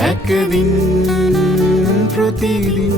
একদিন প্রতিদিন।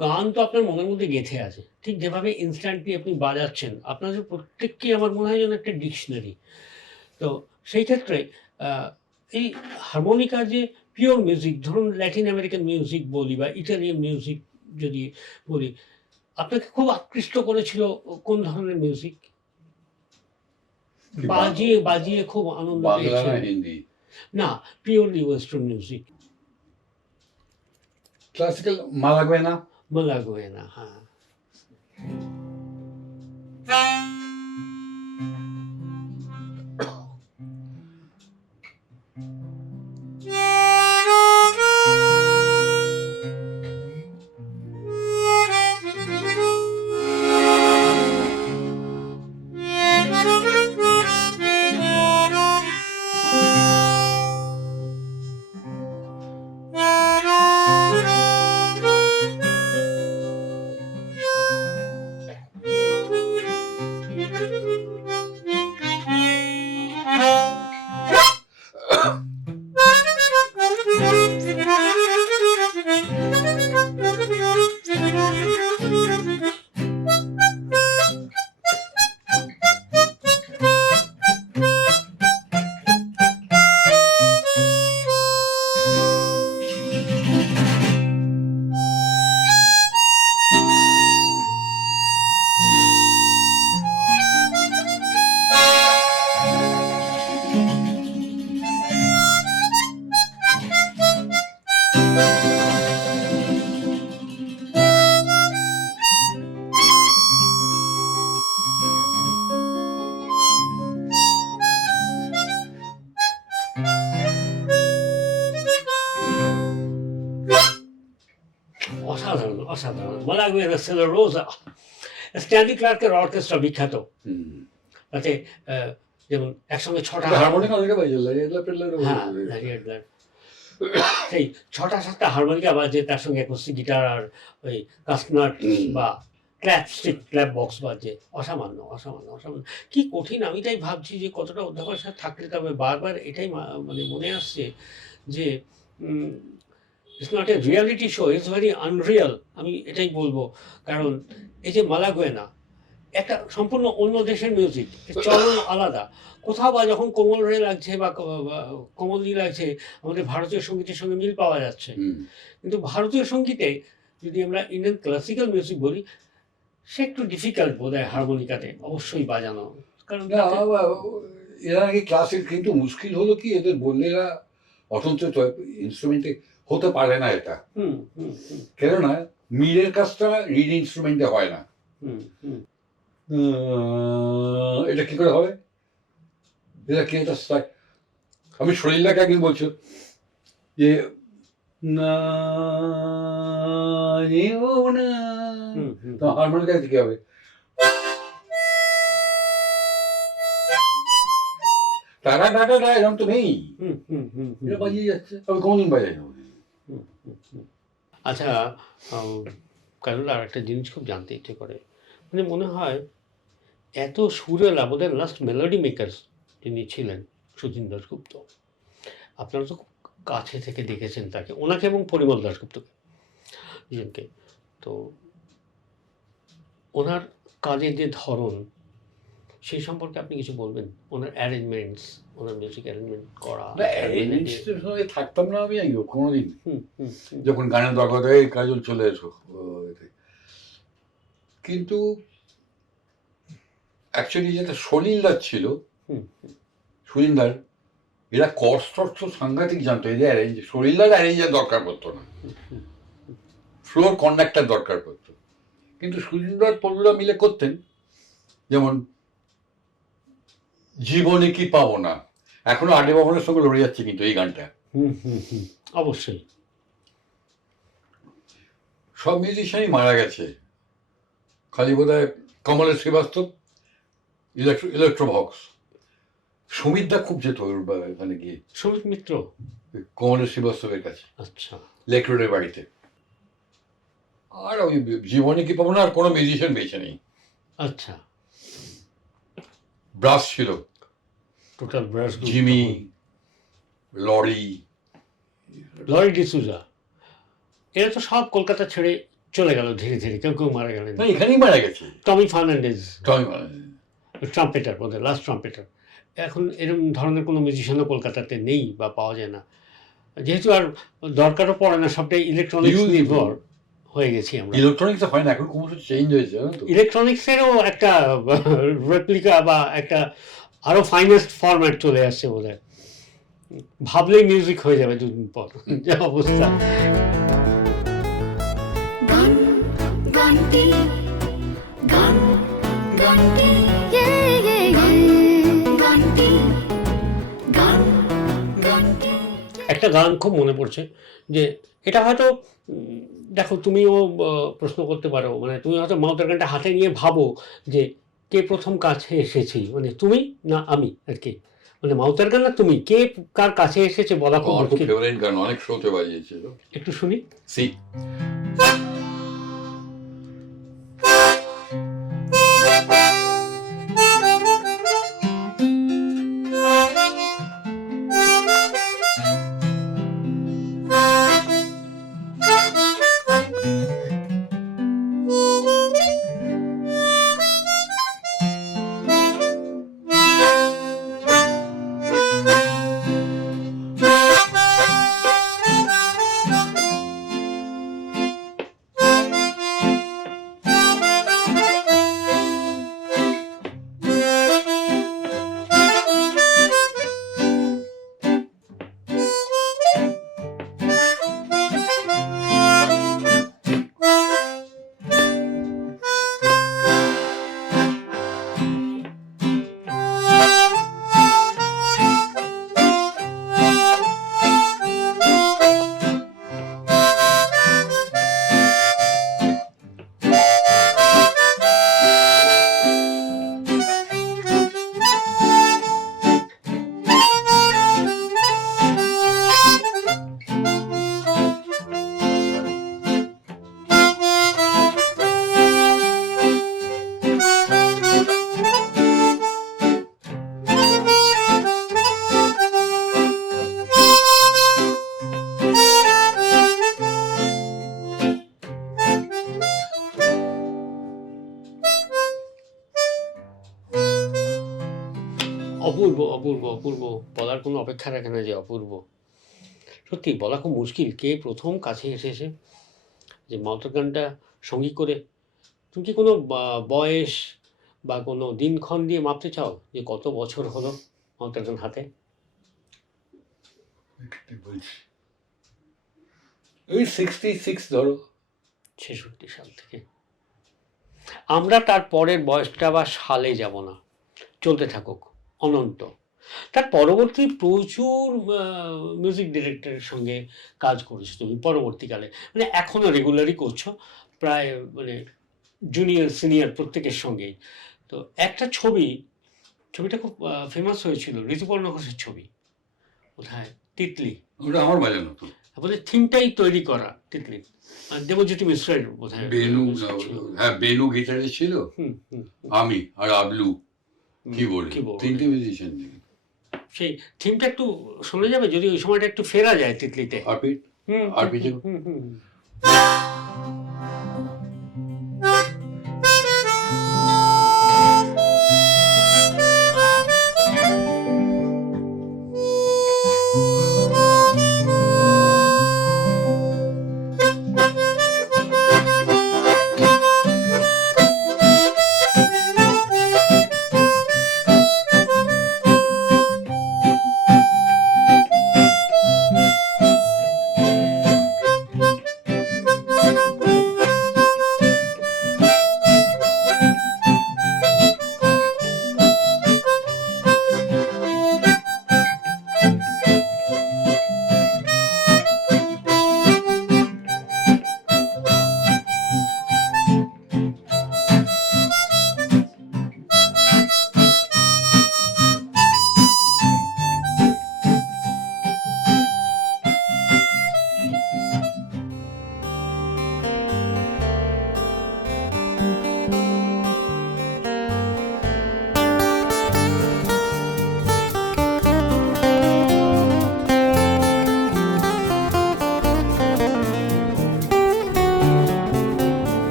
গান তো আপনার মনের মধ্যে গেঁথে আছে। ঠিক যেভাবে ইনস্ট্যান্টলি আপনি বাজাচ্ছেন আপনাদের প্রত্যেককেই আমার মনে হয় যেন একটা ডিকশনারি তো সেই ক্ষেত্রে এই হারমোনিকা যে পিওর মিউজিক ধরুন ল্যাটিন আমেরিকান মিউজিক বলি বা ইটালিয়ান মিউজিক যদি বলি আপনাকে খুব আকৃষ্ট করেছিল কোন ধরনের মিউজিক বাজিয়ে বাজিয়ে খুব আনন্দ না হিন্দি? না purely western music classical Malaguena Malaguena, হ্যাঁ অসাধারণ অসাধারণ মালাগুয়েনা সেলারোজা স্ট্যান্ডি ক্লার্কের অর্কেস্ট্রা বিখ্যাত তাতে যেমন একসঙ্গে ছটা হারমোনিকা অনেকে হ্যাঁ সেই ছটা সাতটা হারমোনিকা বাজে তার সঙ্গে একুস্টিক গিটার আর ওই কাস্টনাট বা ক্ল্যাপ স্টিক ক্ল্যাপ বক্স বাজে অসামান্য অসামান্য অসামান্য কি কঠিন আমি তাই ভাবছি যে কতটা অধ্যাপকের সাথে থাকলে তবে বারবার এটাই মানে মনে আসছে যে it's not a reality show it's very unreal আমি এটাই বলব। কারণ এই যে মালাগুয়েনা একটা সম্পূর্ণ অন্য দেশের মিউজিক চলন আলাদা। কোথাও বা যখন কোমল রে লাগছে বা ক- বা লাগছে আমাদের ভারতীয় সঙ্গীতের সঙ্গে মিল পাওয়া যাচ্ছে। কিন্তু ভারতীয় সঙ্গীতে যদি আমরা ইন্ডিয়ান ক্লাসিক্যাল মিউজিক বলি সে একটু ডিফিকাল্ট বোধ হয় হারমোনিকাতে অবশ্যই বাজানো। কারণ এরা নাকি ক্লাসিক কিন্তু মুশকিল হলো কি এদের বললে এরা অতন্ত্র ইনস্ট্রুমেন্টে হতে পারে না এটা। কেননা মিলের কাজটা রিড ইনস্ট্রুমেন্টে হয় না। এটা কি করে হবে? এটা কি এটা? আমি শরীরটাকে একদিন বলছো যে না হুম হুম। কি হবে? টাকা টাকা টাকা এরকম তো নেই। এটা বাজিয়ে যাচ্ছে। আমি কোনদিন বাজাই না। আচ্ছা কারণ আর একটা জিনিস খুব জানতে ইচ্ছে করে। মানে মনে হয় এত সুরেল আমাদের লাস্ট মেলোডি মেকার যিনি ছিলেন, সুধীন দাসগুপ্ত আপনারা তো খুব কাছে থেকে দেখেছেন তাকে, ওনাকে এবং পরিমল দাসগুপ্তকে দুজনকে। তো ওনার কাজের যে ধরন সেই সম্পর্কে আপনি কিছু বলবেন? ওনার অ্যারেঞ্জমেন্টস ওনার মিউজিক অ্যারেঞ্জমেন্ট করা সঙ্গে থাকতাম না আমি আগে কোনোদিন। যখন গানের দরকার হয় কাজল চলে এসো। কিন্তু অ্যাকচুয়ালি যেটা সলিলদার ছিল হুম, সলিলদার এরা কষ্ট সাংঘাতিক জানতো এদের অ্যারেঞ্জ সলিলদার অ্যারেঞ্জার দরকার পড়তো না। ফ্লোর কন্ডাক্টার দরকার পড়তো। কিন্তু সুরিন্দার পল্লুরা মিলে করতেন যেমন জীবনে কি পাবো না? এখনও আডে বাবনের সঙ্গে লড়ে যাচ্ছে কিন্তু এই গানটা। হুম, হুম, হুম। অবশ্যই। সব মিউজিশিয়ানই মারা গেছে। খালি বোধ হয় কমলের শ্রীবাস্তব ইলেকট্রো ইলেকট্রোভক্স সুমিতদা খুব যেত ওর ওখানে গিয়ে। সুমিত মিত্র? কমলের শ্রীবাস্তবের কাছে। আচ্ছা। লেক রোডের বাড়িতে। আর ওই জীবনে কি পাবো না? আর কোনো মিউজিশিয়ান বেঁচে নেই। আচ্ছা। ব্রাস ছিল। Total brush Jimmy Lori Lori D'Souza এরা তো সব কলকাতা ছেড়ে চলে গেল ধীরে ধীরে কেউ কেউ মারা গেলেন। না এখানেই মারা গেছে। টমি ফার্নান্ডেজ টমি ট্রাম্পেটার বোধহয় লাস্ট ট্রাম্পেটার এখন এরকম ধরনের কোনো মিউজিশিয়ানও কলকাতাতে নেই বা পাওয়া যায় না। যেহেতু আর দরকারও পড়ে না সবটাই ইলেকট্রনিক্স নির্ভর হয়ে গেছি আমরা। ইলেকট্রনিক্স হয় না এখন ক্রমশ চেঞ্জ হয়েছে ইলেকট্রনিক্সেরও একটা রেপ্লিকা বা একটা আরও ফাইনেস্ট ফরম্যাট চলে আসছে বোধ ভাবলেই মিউজিক হয়ে যাবে দুদিন পর। যা অবস্থা। একটা গান খুব মনে পড়ছে যে এটা হয়তো দেখো তুমিও প্রশ্ন করতে পারো। মানে তুমি হয়তো মাউতার গানটা হাতে নিয়ে ভাবো যে কে প্রথম কাছে এসেছি? মানে তুমি না আমি আর কি? মানে মাউতার গান না তুমি? কে কার কাছে এসেছে বলা খুব ফেভারিট গান অনেক শোতে বাজিয়েছিল। একটু শুনি। সি। অপূর্ব বলার কোনো অপেক্ষা রাখে না যে অপূর্ব। সত্যি বলা খুব মুশকিল। কে প্রথম কাছে এসেছে যে মাউতার সঙ্গী করে তুমি কি কোনো বয়স বা কোনো দিনক্ষণ দিয়ে মাপতে চাও যে কত বছর হলো মাউতার হাতে? বলছি। ওই সিক্সটি সিক্স ধরো। ছেষট্টি সাল থেকে। আমরা তার পরের বয়সটা বা সালে যাব না। চলতে থাকুক অনন্ত। তার পরবর্তী প্রচুর মিউজিক ডিরেক্টরের সঙ্গে কাজ করেছ তুমি পরবর্তীকালে। মানে এখনও রেগুলারই করছ প্রায় মানে জুনিয়র সিনিয়র প্রত্যেকের সঙ্গেই। তো একটা ছবি ছবিটা খুব ফেমাস হয়েছিল ঋতুপর্ণ ঘোষের ছবি। কোথায়? তিতলি। ওটা আমার বাজার নতুন। থিমটাই তৈরি করা তিতলি। আর দেবজ্যোতি মিশ্রের বোধ বেনু হ্যাঁ বেনু গিটারে ছিল। আমি আর আবলু কি বলে তিনটে মিউজিশিয়ান সেই থিমটা একটু শোনা যাবে যদি ওই সময়টা একটু ফেরা যায় তিতলিতে। হুম হুম হুম।